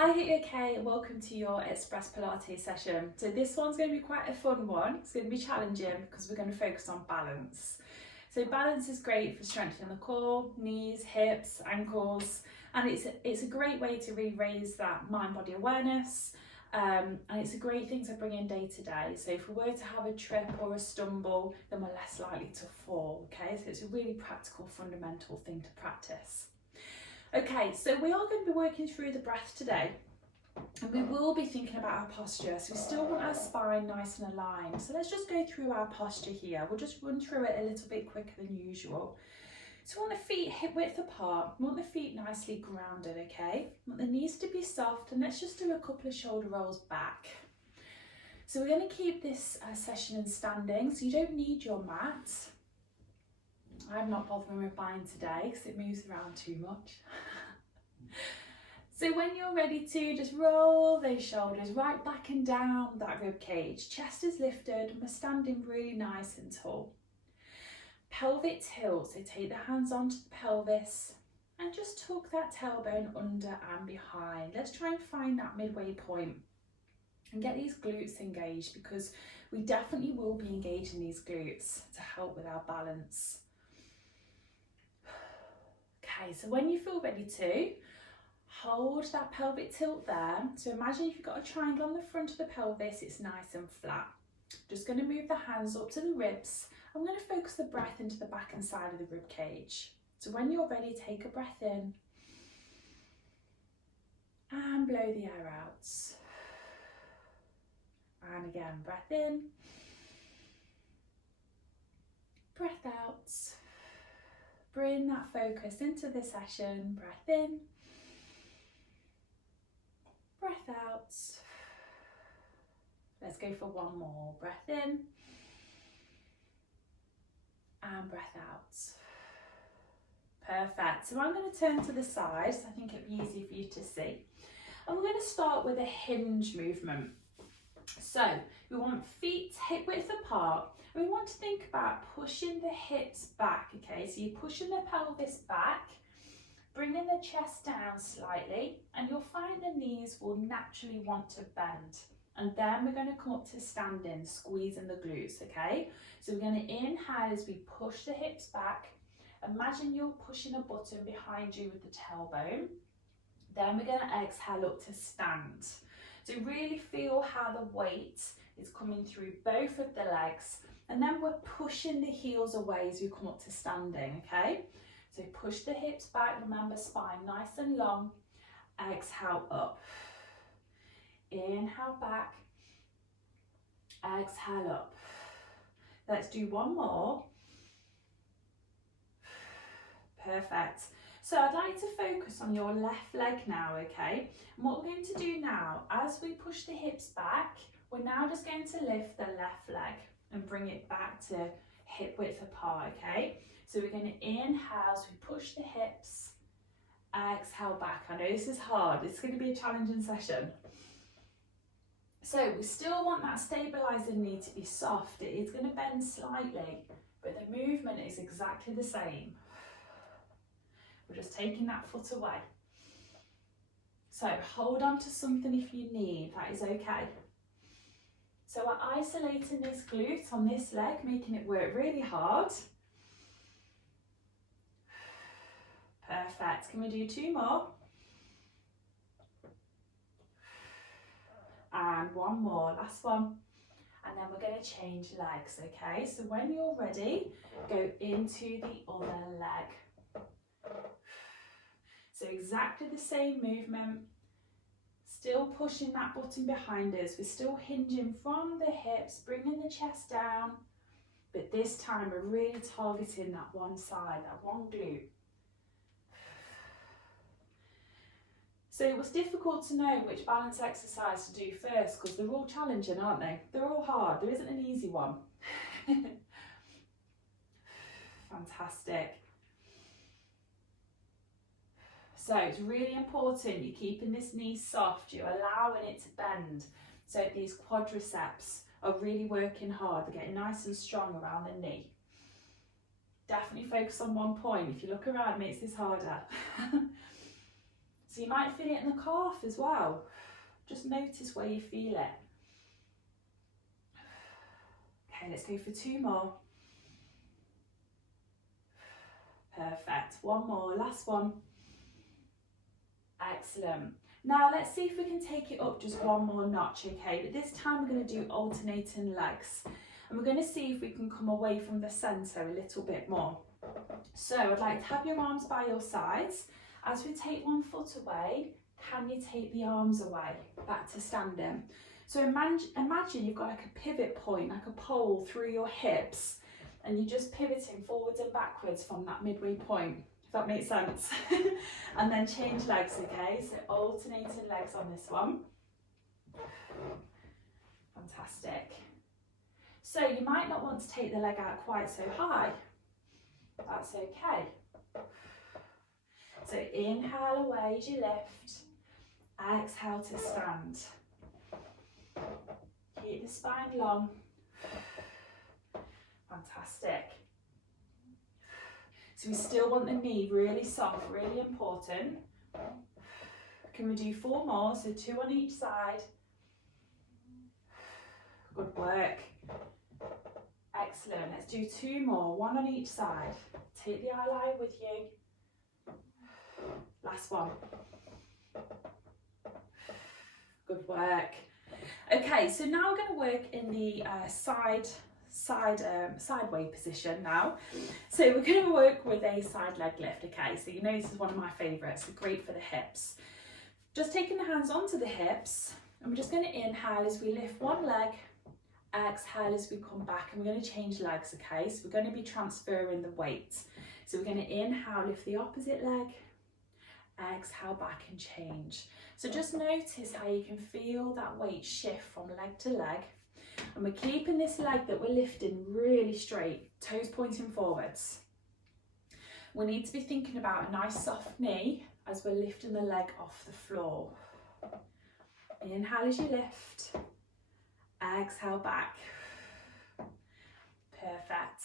Hi, okay, welcome to your Express Pilates session. So this one's going to be quite a fun one. It's going to be challenging because we're going to focus on balance. So balance is great for strengthening the core, knees, hips, ankles, and it's a great way to really raise that mind-body awareness. And it's a great thing to bring in day to day. So if we were to have a trip or a stumble, then we're less likely to fall, okay? So it's a really practical, fundamental thing to practice. Okay, so we are going to be working through the breath today, and we will be thinking about our posture. So we still want our spine nice and aligned. So let's just go through our posture here. We'll just run through it a little bit quicker than usual. So we want the feet hip width apart. We want the feet nicely grounded, okay? We want the knees to be soft, and let's just do a couple of shoulder rolls back. So we're going to keep this session in standing, so you don't need your mat. I'm not bothering with mine today because it moves around too much. So when you're ready to, just roll those shoulders right back and down that rib cage. Chest is lifted and we're standing really nice and tall. Pelvic tilt, so take the hands onto the pelvis and just tuck that tailbone under and behind. Let's try and find that midway point and get these glutes engaged, because we definitely will be engaging these glutes to help with our balance. Okay, so when you feel ready to, hold that pelvic tilt there. So imagine if you've got a triangle on the front of the pelvis, it's nice and flat. Just going to move the hands up to the ribs. I'm going to focus the breath into the back and side of the rib cage. So when you're ready, take a breath in and blow the air out. And again, breath in, breath out. Bring that focus into the session. Breath in, breath out. Let's go for one more. Breath in and breath out. Perfect. So I'm going to turn to the side, so I think it'll be easy for you to see. And we're going to start with a hinge movement. So we want feet hip width apart. And we want to think about pushing the hips back, okay? So you're pushing the pelvis back, bringing the chest down slightly, and you'll find the knees will naturally want to bend. And then we're going to come up to standing, squeezing the glutes, okay? So we're going to inhale as we push the hips back. Imagine you're pushing a button behind you with the tailbone. Then we're going to exhale up to stand. So really feel how the weight is coming through both of the legs. And then we're pushing the heels away as we come up to standing, okay? So push the hips back, remember spine nice and long. Exhale up. Inhale back. Exhale up. Let's do one more. Perfect. So I'd like to focus on your left leg now, okay? And what we're going to do now, as we push the hips back, we're now just going to lift the left leg and bring it back to hip width apart, okay? So we're going to inhale as we push the hips, exhale back. I know this is hard, it's going to be a challenging session. So we still want that stabilizing knee to be soft. It is going to bend slightly, but the movement is exactly the same. We're just taking that foot away. So hold on to something if you need, that is okay. So we're isolating this glute on this leg, making it work really hard. Perfect. Can we do two more? And one more, last one. And then we're going to change legs, okay? So when you're ready, go into the other leg. So exactly the same movement, still pushing that button behind us. We're still hinging from the hips, bringing the chest down, but this time we're really targeting that one side, that one glute. So it was difficult to know which balance exercise to do first because they're all challenging, aren't they? They're all hard, there isn't an easy one. Fantastic. So it's really important you're keeping this knee soft, you're allowing it to bend. So these quadriceps are really working hard, they're getting nice and strong around the knee. Definitely focus on one point. If you look around, it makes this harder. So you might feel it in the calf as well. Just notice where you feel it. Okay, let's go for 2 more. Perfect. 1 more, last one. Excellent. Now let's see if we can take it up just 1 more notch, okay? But this time we're going to do alternating legs. And we're going to see if we can come away from the centre a little bit more. So I'd like to have your arms by your sides. As we take 1 foot away, can you take the arms away, back to standing? So imagine you've got like a pivot point, like a pole through your hips, and you're just pivoting forwards and backwards from that midway point, if that makes sense. And then change legs, okay? So alternating legs on this one. Fantastic. So you might not want to take the leg out quite so high. That's okay. So inhale away as you lift. Exhale to stand. Keep the spine long. Fantastic. So we still want the knee really soft, really important. Can we do 4 more? So 2 on each side. Good work. Excellent. Let's do 2 more, 1 on each side. Take the eye line with you. Last one. Good work. Okay, so now we're going to work in the sideway position now. So we're going to work with a side leg lift, okay? So you know this is one of my favourites, so great for the hips. Just taking the hands onto the hips, and we're just going to inhale as we lift 1 leg, exhale as we come back, and we're going to change legs, okay? So we're going to be transferring the weight. So we're going to inhale, lift the opposite leg, exhale back and change. So just notice how you can feel that weight shift from leg to leg. And we're keeping this leg that we're lifting really straight, toes pointing forwards. We need to be thinking about a nice soft knee as we're lifting the leg off the floor. Inhale as you lift, exhale back. Perfect.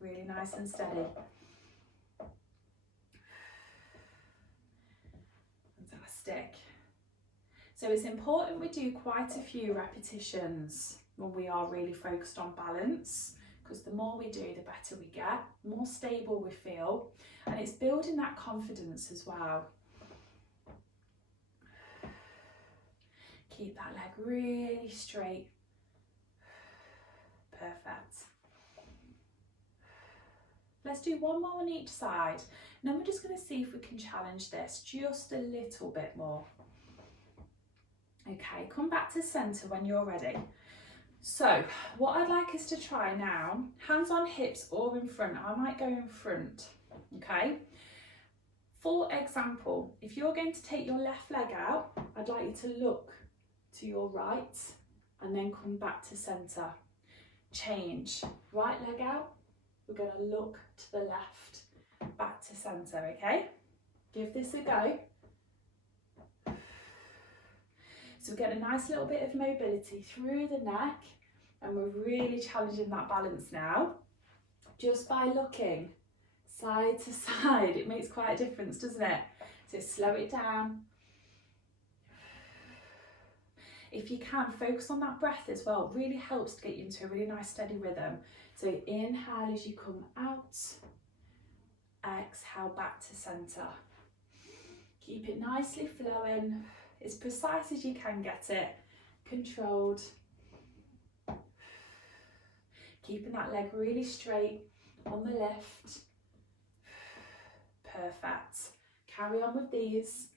Really nice and steady. Fantastic. So it's important we do quite a few repetitions when we are really focused on balance, because the more we do, the better we get, the more stable we feel, and it's building that confidence as well. Keep that leg really straight. Perfect. Let's do 1 more on each side. And then we're just going to see if we can challenge this just a little bit more. Okay, come back to centre when you're ready. So what I'd like us to try now, hands on hips or in front. I might go in front, okay? For example, if you're going to take your left leg out, I'd like you to look to your right and then come back to centre. Change. Right leg out, we're going to look to the left, back to centre, okay? Give this a go. So we get a nice little bit of mobility through the neck, and we're really challenging that balance now. Just by looking side to side, it makes quite a difference, doesn't it? So slow it down. If you can, focus on that breath as well. It really helps to get you into a really nice steady rhythm. So inhale as you come out, exhale back to centre. Keep it nicely flowing, as precise as you can get it, controlled. Keeping that leg really straight on the lift. Perfect. Carry on with these.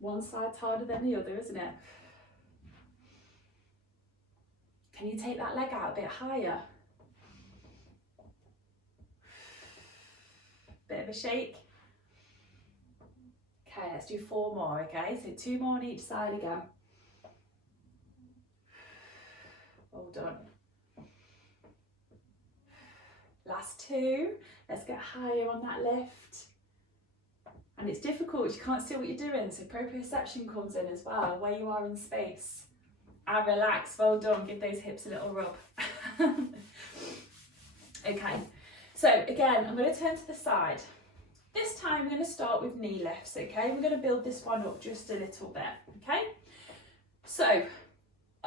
One side's harder than the other, isn't it? Can you take that leg out a bit higher? Bit of a shake. Okay, let's do 4 more, okay? So 2 more on each side again. Well done. Last 2. Let's get higher on that lift. And it's difficult, you can't see what you're doing, so proprioception comes in as well, where you are in space. And relax, well done, give those hips a little rub. Okay, so again, I'm going to turn to the side. This time we're going to start with knee lifts, okay? We're going to build this one up just a little bit, okay? So,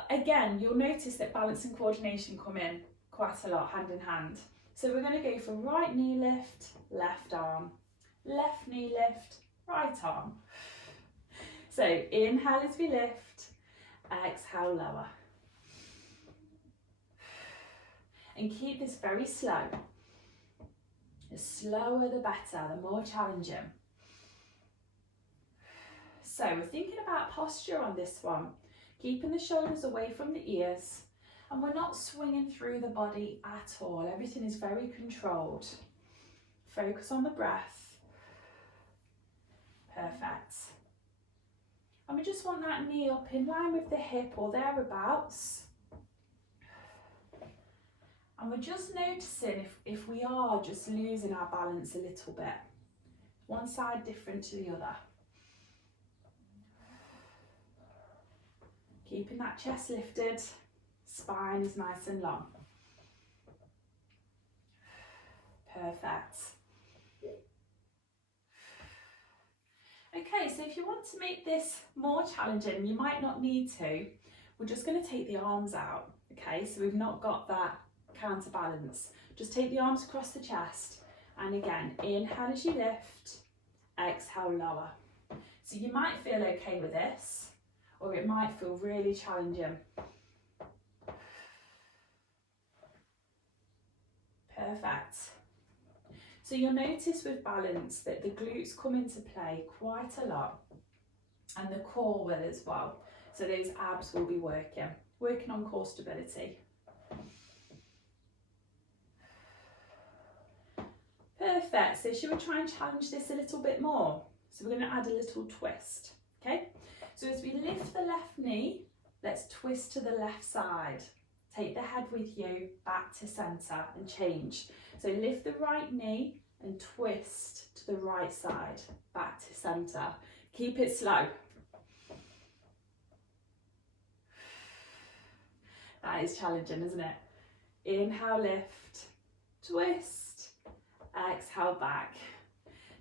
again, you'll notice that balance and coordination come in quite a lot, hand in hand. So we're going to go for right knee lift, left arm, left knee lift, right arm. So inhale as we lift, exhale lower. And keep this very slow. The slower the better, the more challenging. So we're thinking about posture on this one, keeping the shoulders away from the ears, and we're not swinging through the body at all. Everything is very controlled. Focus on the breath. Perfect. And we just want that knee up in line with the hip or thereabouts. And we're just noticing if we are just losing our balance a little bit. One side different to the other. Keeping that chest lifted, spine is nice and long. Perfect. Okay, so if you want to make this more challenging, you might not need to. We're just going to take the arms out, okay? So we've not got that counterbalance. Just take the arms across the chest, and again, inhale as you lift, exhale lower. So you might feel okay with this, or it might feel really challenging. Perfect. So you'll notice with balance that the glutes come into play quite a lot, and the core will as well. So those abs will be working on core stability. Perfect. So should we try and challenge this a little bit more? So we're going to add a little twist, okay? So as we lift the left knee, let's twist to the left side. Take the head with you back to centre and change. So lift the right knee and twist to the right side, back to centre. Keep it slow. That is challenging, isn't it? Inhale, lift, twist, exhale back.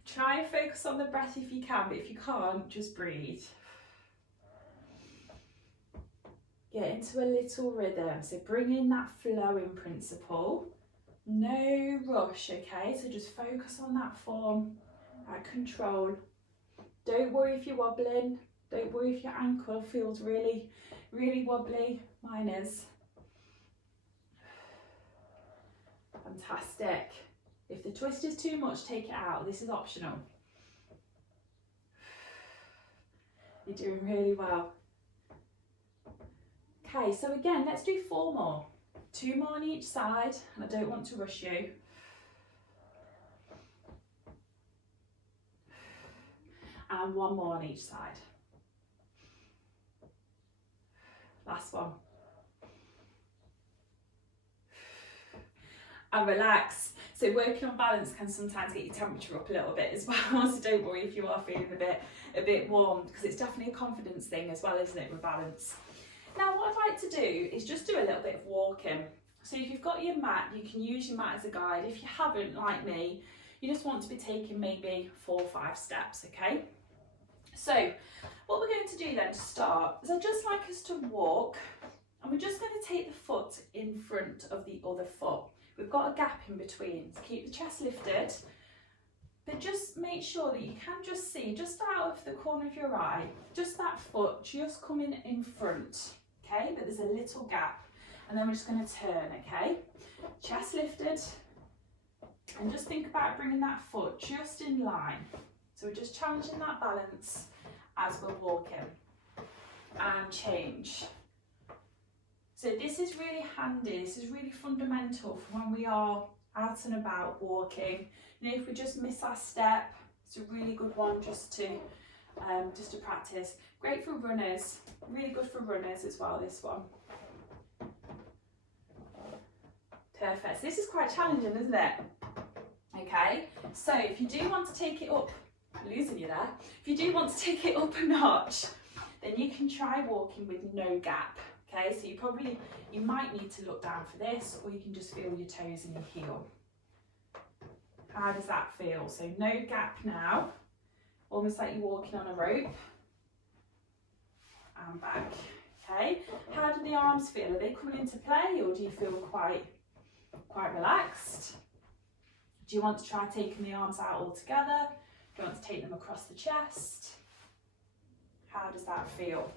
Try and focus on the breath if you can, but if you can't, just breathe. Get into a little rhythm, so bring in that flowing principle. No rush, okay? So just focus on that form, that control. Don't worry if you're wobbling. Don't worry if your ankle feels really, really wobbly. Mine is. Fantastic. If the twist is too much, take it out. This is optional. You're doing really well. Okay, so again, let's do 4 more. 2 more on each side, and I don't want to rush you. And 1 more on each side. Last one. And relax. So working on balance can sometimes get your temperature up a little bit as well, so don't worry if you are feeling a bit warm, because it's definitely a confidence thing as well, isn't it, with balance. Now what I'd like to do is just do a little bit of walking. So if you've got your mat, you can use your mat as a guide. If you haven't, like me, you just want to be taking maybe 4 or 5 steps, okay? So what we're going to do then to start is I'd just like us to walk, and we're just going to take the foot in front of the other foot. We've got a gap in between, so keep the chest lifted, but just make sure that you can just see, just out of the corner of your eye, just that foot just coming in front, okay? But there's a little gap, and then we're just going to turn, okay? Chest lifted, and just think about bringing that foot just in line. So we're just challenging that balance as we're walking, and change. So this is really handy, this is really fundamental for when we are out and about walking. You know, if we just miss our step, it's a really good one just to practice. Great for runners, really good for runners as well, this one. Perfect, so this is quite challenging, isn't it? Okay, so if you do want to take it up, I'm losing you there. If you do want to take it up a notch, then you can try walking with no gap. Okay, so you might need to look down for this, or you can just feel your toes and your heel. How does that feel? So no gap now, almost like you're walking on a rope. And back. Okay, how do the arms feel? Are they coming into play, or do you feel quite relaxed? Do you want to try taking the arms out altogether? Do you want to take them across the chest? How does that feel?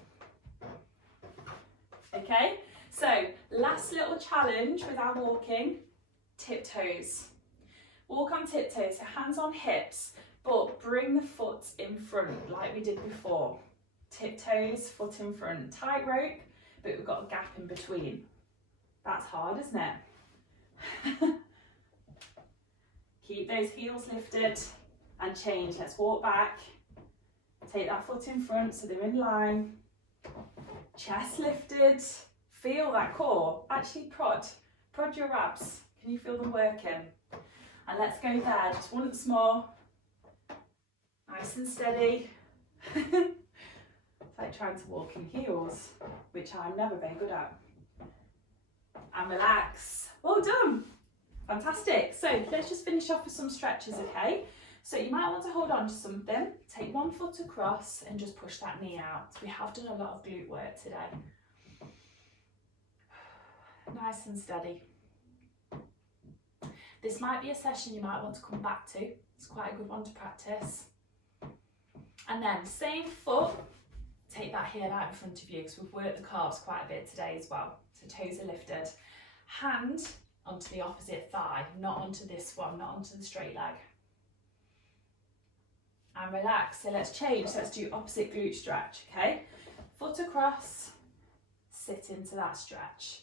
Okay, so last little challenge with our walking, tiptoes. Walk on tiptoes, so hands on hips, but bring the foot in front like we did before. Tiptoes, foot in front, tight rope, but we've got a gap in between. That's hard, isn't it? Keep those heels lifted and change. Let's walk back. Take that foot in front so they're in line. Chest lifted. Feel that core. Actually prod your abs. Can you feel them working? And let's go there just once more. Nice and steady. It's like trying to walk in heels, which I'm never very good at. And relax. Well done. Fantastic. So let's just finish off with some stretches, okay? So you might want to hold on to something. Take one foot across and just push that knee out. We have done a lot of glute work today. Nice and steady. This might be a session you might want to come back to. It's quite a good one to practice. And then same foot, take that heel out in front of you because we've worked the calves quite a bit today as well. So toes are lifted. Hand onto the opposite thigh, not onto this one, not onto the straight leg. And relax. So let's change. Let's do opposite glute stretch, okay? Foot across, sit into that stretch.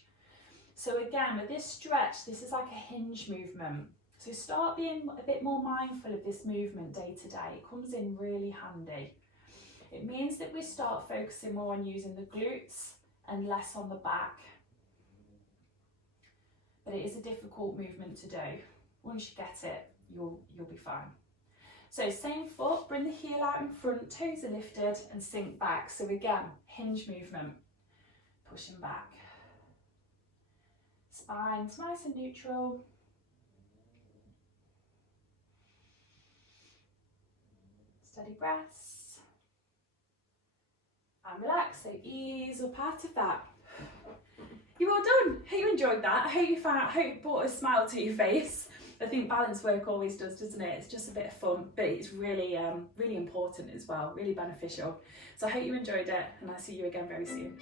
So again, with this stretch, this is like a hinge movement. So start being a bit more mindful of this movement day to day. It comes in really handy. It means that we start focusing more on using the glutes and less on the back. But it is a difficult movement to do. Once you get it, you'll be fine. So same foot, bring the heel out in front, toes are lifted and sink back. So again, hinge movement, pushing back. Spine's nice and neutral. Steady breaths. And relax, so ease up out of that. You're all done. Hope you enjoyed that. I hope it brought a smile to your face. I think balance work always does, doesn't it? It's just a bit of fun, but it's really, really important as well, really beneficial. So I hope you enjoyed it, and I'll see you again very soon.